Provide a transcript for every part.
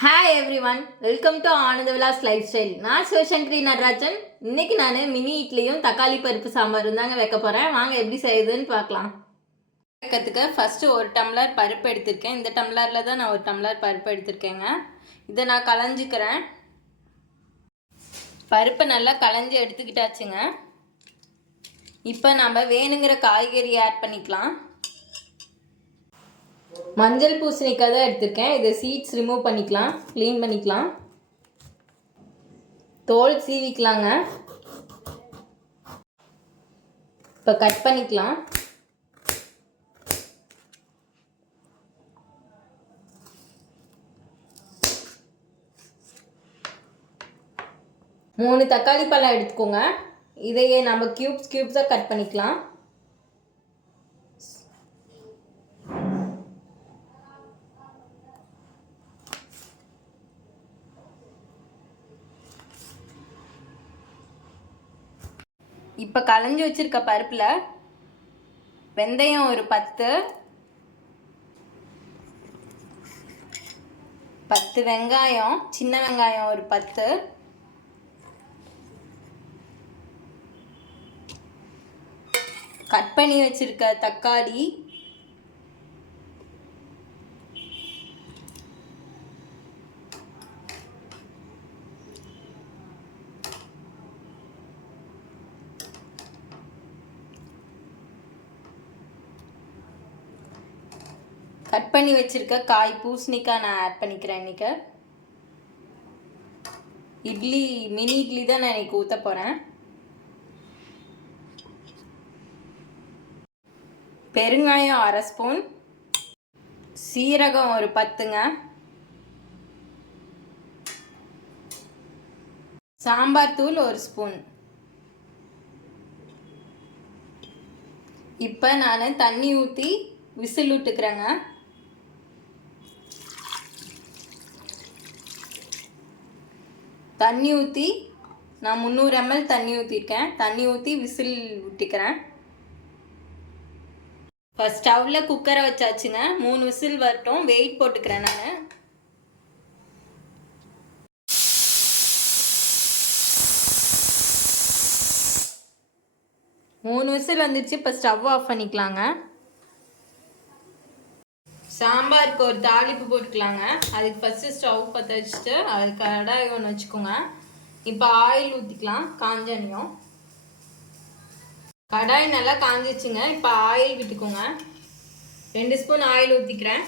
Hi every one, welcome to Ananda Vilas life style. நான் சிவசங்கரி நடராஜன். இன்னைக்கு நான் மினி இட்லியும் தக்காளி பருப்பு சாம்பாரும் தாங்க வைக்க போகிறேன். வாங்க எப்படி செய்யுதுன்னு பார்க்கலாம். வைக்கிறதுக்கு ஃபஸ்ட்டு ஒரு டம்ளர் பருப்பு எடுத்திருக்கேன். இந்த டம்ளரில் தான் நான் ஒரு டம்ளர் பருப்பு எடுத்திருக்கேங்க. இதை நான் களைஞ்சிக்கிறேன். பருப்பை நல்லா களைஞ்சி எடுத்துக்கிட்டாச்சுங்க. இப்போ நம்ம வேணுங்கிற காய்கறி ஆட் பண்ணிக்கலாம். மஞ்சள் பூசணிக்காய் தான் எடுத்திருக்கேன். இதை சீட்ஸ் ரிமூவ் பண்ணிக்கலாம், க்ளீன் பண்ணிக்கலாம். தோல் சீவிக்கலாங்க. இப்போ கட் பண்ணிக்கலாம். மூணு தக்காளி பழம் எடுத்துக்கோங்க. இதையே நம்ம கியூப்ஸாக கட் பண்ணிக்கலாம். இப்போ களைஞ்சி வச்சுருக்க பருப்பில் வெந்தயம் ஒரு 10 வெங்காயம், சின்ன வெங்காயம் ஒரு 10, கட் பண்ணி வச்சுருக்க தக்காளி, கட் பண்ணி வச்சுருக்க காய் பூசணிக்காய் நான் ஆட் பண்ணிக்கிறேன். இன்றைக்கி மினி இட்லி தான் நான் இன்றைக்கி ஊற்ற போகிறேன். பெருங்காயம் 1/2 ஸ்பூன், சீரகம் ஒரு 10ங்க, சாம்பார் தூள் 1 ஸ்பூன். இப்போ நான் தண்ணி ஊற்றி விசில் விட்டுக்கிறேங்க. தண்ணி ஊற்றி நான் 300 ml தண்ணி ஊற்றிருக்கேன். தண்ணி ஊற்றி விசில் விட்டுக்கிறேன். இப்போ ஸ்டவ்வில் குக்கரை வச்சாச்சுங்க. 3 விசில் வரட்டும். வெயிட் போட்டுக்கிறேன் நான். மூணு விசில் வந்துடுச்சு. இப்போ ஸ்டவ் ஆஃப் பண்ணிக்கலாங்க. சாம்பாருக்கு ஒரு தாளிப்பு போட்டுக்கலாங்க. அதுக்கு ஃபஸ்ட்டு ஸ்டவ் பற்ற வச்சுட்டு அதுக்கு கடாய் ஒன்று வச்சுக்கோங்க. இப்போ ஆயில் ஊற்றிக்கலாம். காஞ்சனியும் கடாய் நல்லா காஞ்சிச்சுங்க. இப்போ ஆயில் விட்டுக்கோங்க. 2 ஸ்பூன் ஆயில் ஊற்றிக்கிறேன்.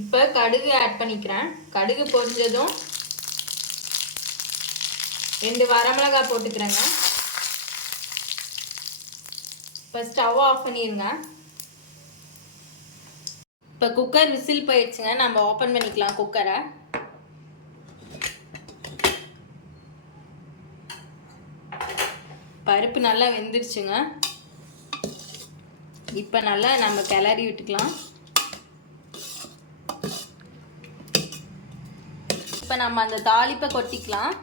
இப்போ கடுகு ஆட் பண்ணிக்கிறேன். கடுகு பொரிஞ்சதும் 2 வரமிளகாய் போட்டுக்கிறேங்க. இப்போ ஸ்டவ் ஆஃப் பண்ணிடுங்க. இப்போ குக்கர் விசில் போயிடுச்சுங்க. நம்ம ஓப்பன் பண்ணிக்கலாம் குக்கரை. பருப்பு நல்லா வெந்துருச்சுங்க. இப்போ நல்லா நம்ம கிளறி விட்டுக்கலாம். இப்போ நம்ம அந்த தாளிப்பை கொட்டிக்கலாம்.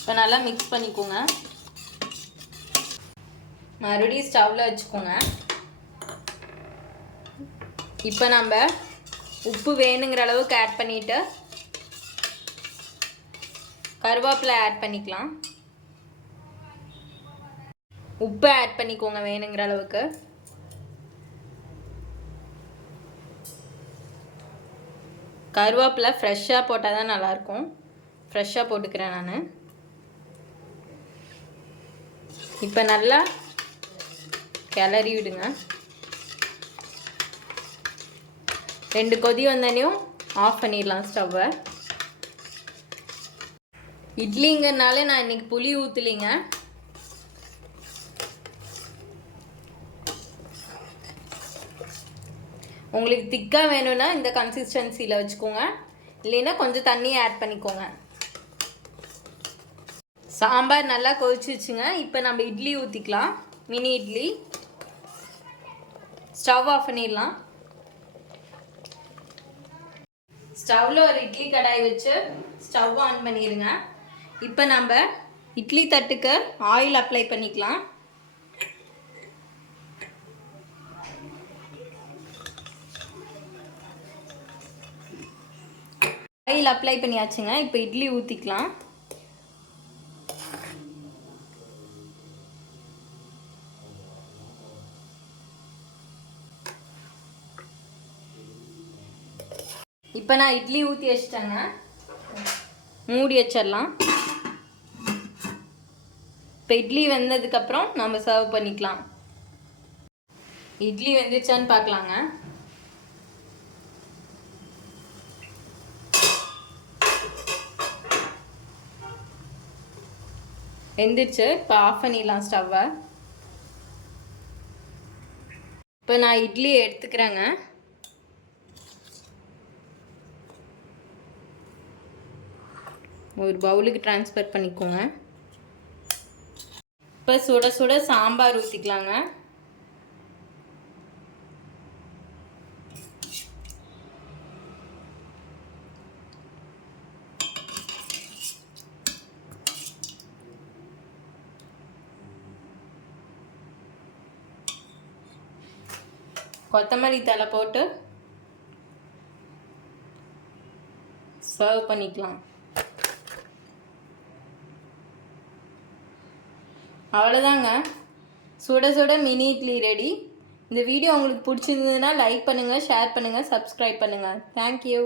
இப்போ நல்லா மிக்ஸ் பண்ணிக்கோங்க. மறுபடியும் ஸ்டவ்வில் வச்சுக்கோங்க. இப்போ நம்ம உப்பு வேணுங்கிற அளவுக்கு ஆட் பண்ணிவிட்டு கருவேப்பிலை ஆட் பண்ணிக்கலாம். உப்பு ஆட் பண்ணிக்கோங்க வேணுங்கிற அளவுக்கு. கருவேப்பிலை ஃப்ரெஷ்ஷாக போட்டால் தான் நல்லாயிருக்கும். ஃப்ரெஷ்ஷாக போட்டுக்கிறேன் நான். இப்போ நல்லா கிளறி விடுங்க. 2 கொதி வந்தனையும் ஆஃப் பண்ணிடலாம் ஸ்டவ்வை. இட்லிங்கிறனால நான் இன்றைக்கி புளி ஊற்றலிங்க. உங்களுக்கு திக்காக வேணும்னா இந்த கன்சிஸ்டன்சியில் வச்சுக்கோங்க. இல்லைன்னா கொஞ்சம் தண்ணி ஆட் பண்ணிக்கோங்க. சாம்பார் நல்லா கொதிச்சிச்சுங்க. இப்போ நம்ம இட்லி ஊற்றிக்கலாம். மினி இட்லி. ஸ்டவ் ஆஃப் பண்ணிடலாம். ஸ்டவ்வில் ஒரு இட்லி கடாய் வச்சு ஸ்டவ் ஆன் பண்ணிடுங்க. இப்போ நம்ம இட்லி தட்டுக்கு ஆயில் அப்ளை பண்ணிக்கலாம். ஆயில் அப்ளை பண்ணியாச்சுங்க. இப்போ இட்லி ஊற்றிக்கலாம். இப்போ நான் இட்லி ஊற்றி வச்சிட்டேங்க. மூடி வச்சிடலாம். இப்போ இட்லி வெந்ததுக்கப்புறம் நம்ம சர்வ் பண்ணிக்கலாம். இட்லி வெந்துச்சான்னு பார்க்கலாங்க. வெந்துச்சு. இப்போ ஆஃப் பண்ணிடலாம் ஸ்டவ்வை. இப்போ நான் இட்லி எடுத்துக்கிறேங்க. ஒரு பவுலுக்கு ட்ரான்ஸ்ஃபர் பண்ணிக்கோங்க. இப்போ சுட சுட சாம்பார் ஊற்றிக்கலாங்க. கொத்தமல்லி தழை போட்டு சர்வ் பண்ணிக்கலாம். அவ்வளோதாங்க, சுட சுட மினி இட்லி ரெடி. இந்த வீடியோ உங்களுக்கு பிடிச்சிருந்ததுன்னா லைக் பண்ணுங்கள், ஷேர் பண்ணுங்கள், சப்ஸ்கிரைப் பண்ணுங்கள். தேங்க்யூ.